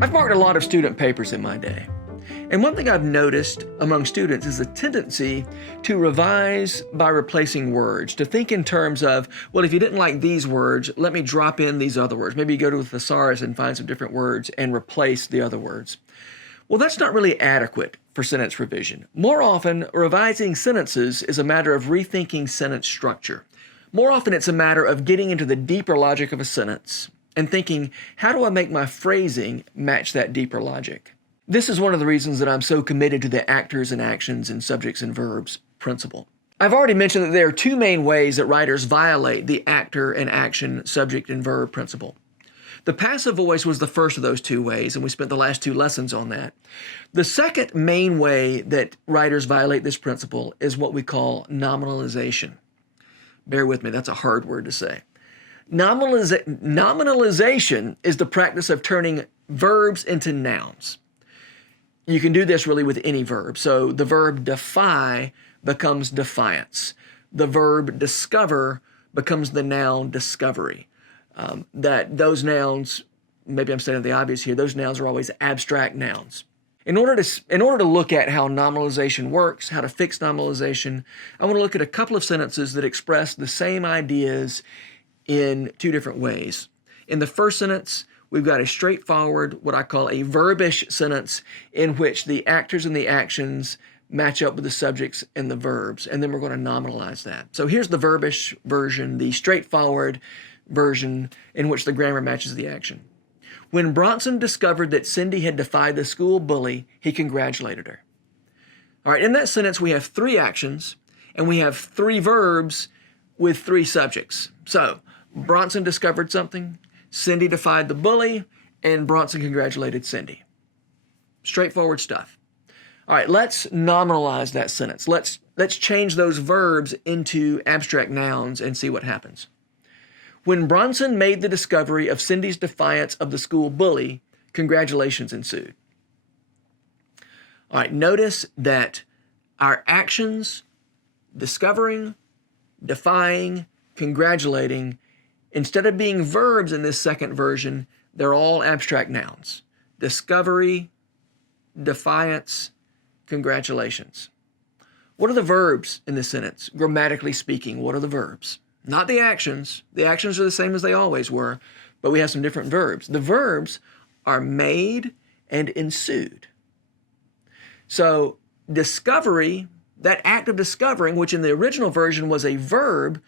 I've marked a lot of student papers in my day. And one thing I've noticed among students is a tendency to revise by replacing words, to think in terms of, well, if you didn't like these words, let me drop in these other words. Maybe you go to a thesaurus and find some different words and replace the other words. Well, that's not really adequate for sentence revision. More often, revising sentences is a matter of rethinking sentence structure. More often, it's a matter of getting into the deeper logic of a sentence and thinking, how do I make my phrasing match that deeper logic? This is one of the reasons that I'm so committed to the actors and actions and subjects and verbs principle. I've already mentioned that there are two main ways that writers violate the actor and action, subject and verb principle. The passive voice was the first of those two ways, and we spent the last two lessons on that. The second main way that writers violate this principle is what we call nominalization. Bear with me, that's a hard word to say. Nominalization is the practice of turning verbs into nouns. You can do this really with any verb. So the verb defy becomes defiance. The verb discover becomes the noun discovery. Those nouns, maybe I'm stating the obvious here, those nouns are always abstract nouns. In order to look at how nominalization works, how to fix nominalization, I want to look at a couple of sentences that express the same ideas in two different ways. In the first sentence, we've got a straightforward, what I call a verbish sentence in which the actors and the actions match up with the subjects and the verbs, and then we're going to nominalize that. So here's the verbish version, the straightforward version in which the grammar matches the action. When Bronson discovered that Cindy had defied the school bully, he congratulated her. All right, in that sentence, we have three actions, and we have three verbs with three subjects. So Bronson discovered something, Cindy defied the bully, and Bronson congratulated Cindy. Straightforward stuff. All right, let's nominalize that sentence. Let's change those verbs into abstract nouns and see what happens. When Bronson made the discovery of Cindy's defiance of the school bully, congratulations ensued. All right, notice that our actions, discovering, defying, congratulating, instead of being verbs in this second version, they're all abstract nouns. Discovery, defiance, congratulations. What are the verbs in this sentence? Grammatically speaking, what are the verbs? Not the actions. The actions are the same as they always were, but we have some different verbs. The verbs are made and ensued. So discovery, that act of discovering, which in the original version was a verb,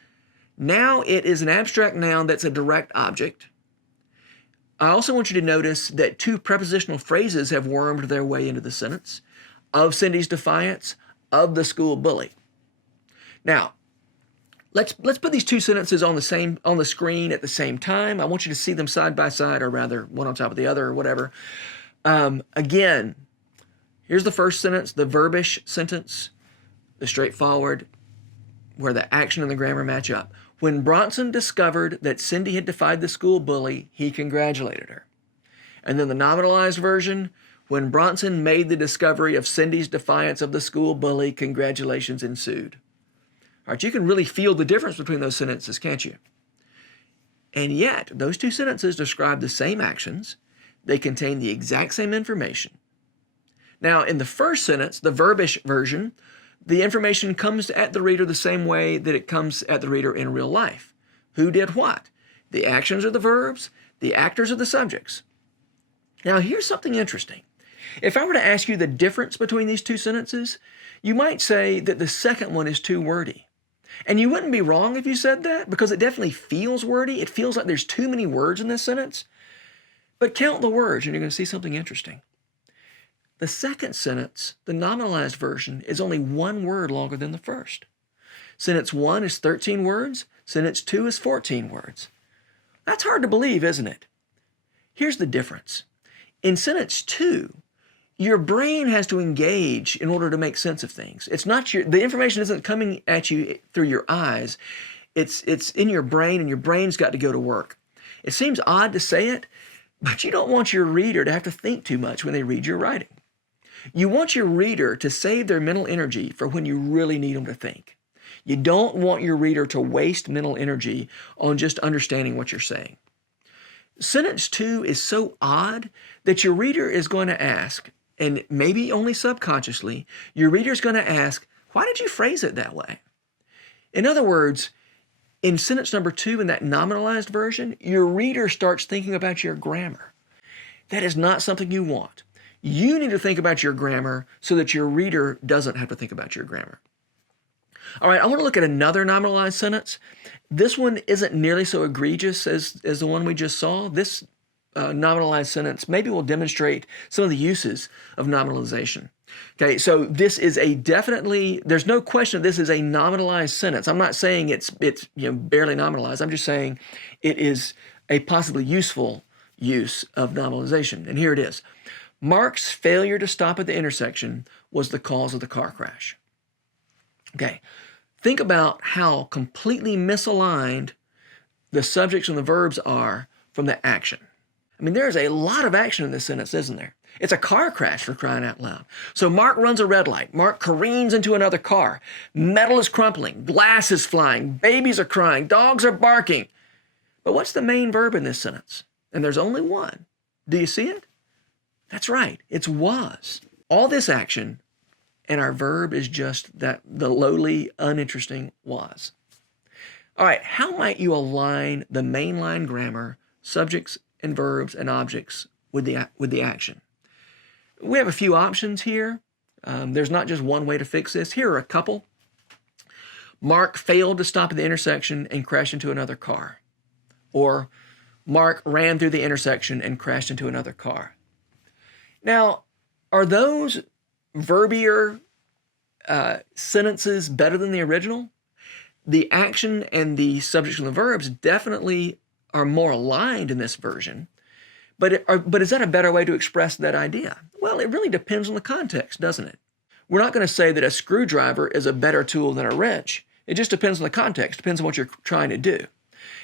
now it is an abstract noun that's a direct object. I also want you to notice that two prepositional phrases have wormed their way into the sentence: of Cindy's defiance, of the school bully. Now, let's put these two sentences on the screen at the same time. I want you to see them side by side, or rather one on top of the other, or whatever. Again, here's the first sentence, the verbish sentence, the straightforward, where the action and the grammar match up. When Bronson discovered that Cindy had defied the school bully, he congratulated her. And then the nominalized version, when Bronson made the discovery of Cindy's defiance of the school bully, congratulations ensued. All right, you can really feel the difference between those sentences, can't you? And yet, those two sentences describe the same actions. They contain the exact same information. Now, in the first sentence, the verbish version, the information comes at the reader the same way that it comes at the reader in real life. Who did what? The actions are the verbs, the actors are the subjects. Now, here's something interesting. If I were to ask you the difference between these two sentences, you might say that the second one is too wordy. And you wouldn't be wrong if you said that, because it definitely feels wordy. It feels like there's too many words in this sentence. But count the words and you're going to see something interesting. The second sentence, the nominalized version, is only one word longer than the first. Sentence 1 is 13 words. Sentence 2 is 14 words. That's hard to believe, isn't it? Here's the difference. In sentence 2, your brain has to engage in order to make sense of things. It's not the information isn't coming at you through your eyes. It's in your brain, and your brain's got to go to work. It seems odd to say it, but you don't want your reader to have to think too much when they read your writing. You want your reader to save their mental energy for when you really need them to think. You don't want your reader to waste mental energy on just understanding what you're saying. Sentence 2 is so odd that your reader is going to ask, and maybe only subconsciously, your reader is going to ask, why did you phrase it that way? In other words, in sentence number 2 in that nominalized version, your reader starts thinking about your grammar. That is not something you want. You need to think about your grammar so that your reader doesn't have to think about your grammar. All right, I want to look at another nominalized sentence. This one isn't nearly so egregious as the one we just saw. This nominalized sentence maybe will demonstrate some of the uses of nominalization. Okay, so this is there's no question this is a nominalized sentence. I'm not saying it's barely nominalized. I'm just saying it is a possibly useful use of nominalization. And here it is. Mark's failure to stop at the intersection was the cause of the car crash. Okay, think about how completely misaligned the subjects and the verbs are from the action. I mean, there's a lot of action in this sentence, isn't there? It's a car crash, for crying out loud. So Mark runs a red light. Mark careens into another car. Metal is crumpling. Glass is flying. Babies are crying. Dogs are barking. But what's the main verb in this sentence? And there's only one. Do you see it? That's right. It's was. All this action, and our verb is just the lowly, uninteresting was. All right, how might you align the mainline grammar, subjects and verbs and objects with the action? We have a few options here. There's not just one way to fix this. Here are a couple. Mark failed to stop at the intersection and crashed into another car. Or Mark ran through the intersection and crashed into another car. Now, are those verbier sentences better than the original? The action and the subjects and the verbs definitely are more aligned in this version. But is that a better way to express that idea? Well, it really depends on the context, doesn't it? We're not going to say that a screwdriver is a better tool than a wrench. It just depends on the context, depends on what you're trying to do.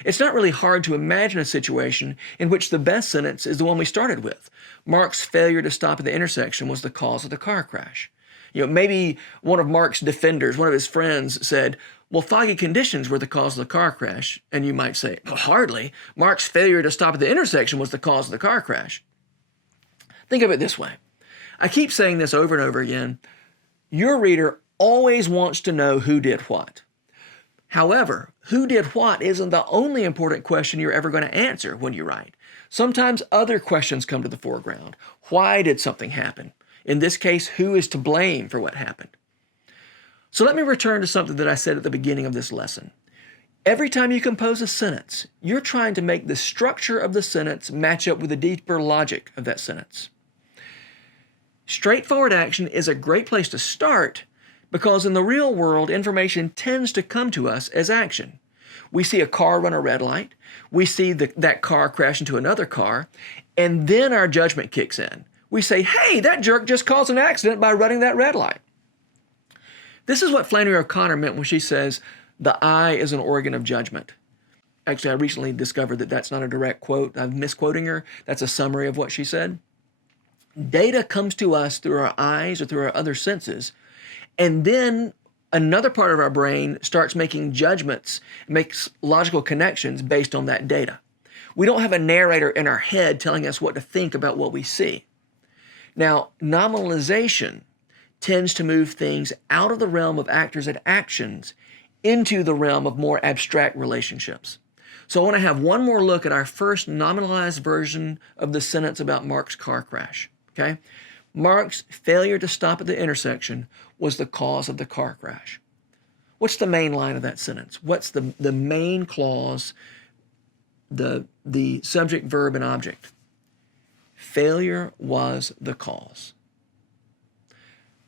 It's not really hard to imagine a situation in which the best sentence is the one we started with. Mark's failure to stop at the intersection was the cause of the car crash. Maybe one of Mark's defenders, one of his friends said, well, foggy conditions were the cause of the car crash. And you might say, well, hardly. Mark's failure to stop at the intersection was the cause of the car crash. Think of it this way. I keep saying this over and over again. Your reader always wants to know who did what. However, who did what isn't the only important question you're ever going to answer when you write. Sometimes other questions come to the foreground. Why did something happen? In this case, who is to blame for what happened? So let me return to something that I said at the beginning of this lesson. Every time you compose a sentence, you're trying to make the structure of the sentence match up with the deeper logic of that sentence. Straightforward action is a great place to start because in the real world, information tends to come to us as action. We see a car run a red light, we see that car crash into another car, and then our judgment kicks in. We say, hey, that jerk just caused an accident by running that red light. This is what Flannery O'Connor meant when she says, the eye is an organ of judgment. Actually, I recently discovered that that's not a direct quote. I'm misquoting her. That's a summary of what she said. Data comes to us through our eyes or through our other senses, and then another part of our brain starts making judgments, makes logical connections based on that data. We don't have a narrator in our head telling us what to think about what we see. Now, nominalization tends to move things out of the realm of actors and actions into the realm of more abstract relationships. So I want to have one more look at our first nominalized version of the sentence about Mark's car crash. Okay? Mark's failure to stop at the intersection was the cause of the car crash. What's the main line of that sentence? What's the main clause, the subject, verb, and object? Failure was the cause.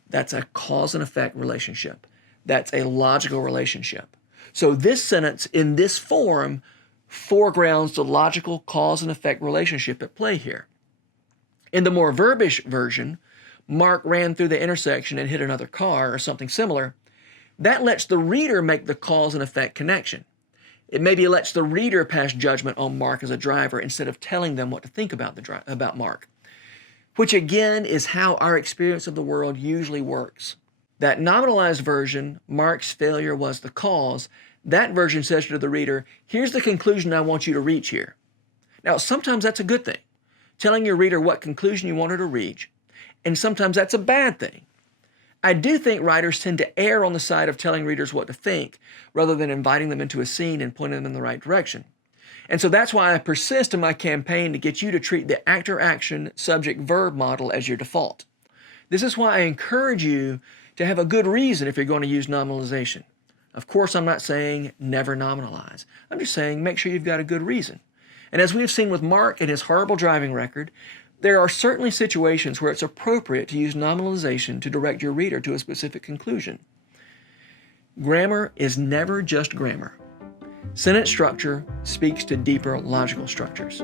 That's a cause and effect relationship. That's a logical relationship. So this sentence in this form foregrounds the logical cause and effect relationship at play here. In the more verbish version, Mark ran through the intersection and hit another car or something similar. That lets the reader make the cause and effect connection. It maybe lets the reader pass judgment on Mark as a driver instead of telling them what to think about Mark, which again is how our experience of the world usually works. That nominalized version, Mark's failure was the cause, that version says to the reader, here's the conclusion I want you to reach here. Now, sometimes that's a good thing, telling your reader what conclusion you want her to reach, and sometimes that's a bad thing. I do think writers tend to err on the side of telling readers what to think, rather than inviting them into a scene and pointing them in the right direction. And so that's why I persist in my campaign to get you to treat the actor-action subject-verb model as your default. This is why I encourage you to have a good reason if you're going to use nominalization. Of course, I'm not saying never nominalize. I'm just saying make sure you've got a good reason. And as we have seen with Mark and his horrible driving record, there are certainly situations where it's appropriate to use nominalization to direct your reader to a specific conclusion. Grammar is never just grammar. Sentence structure speaks to deeper logical structures.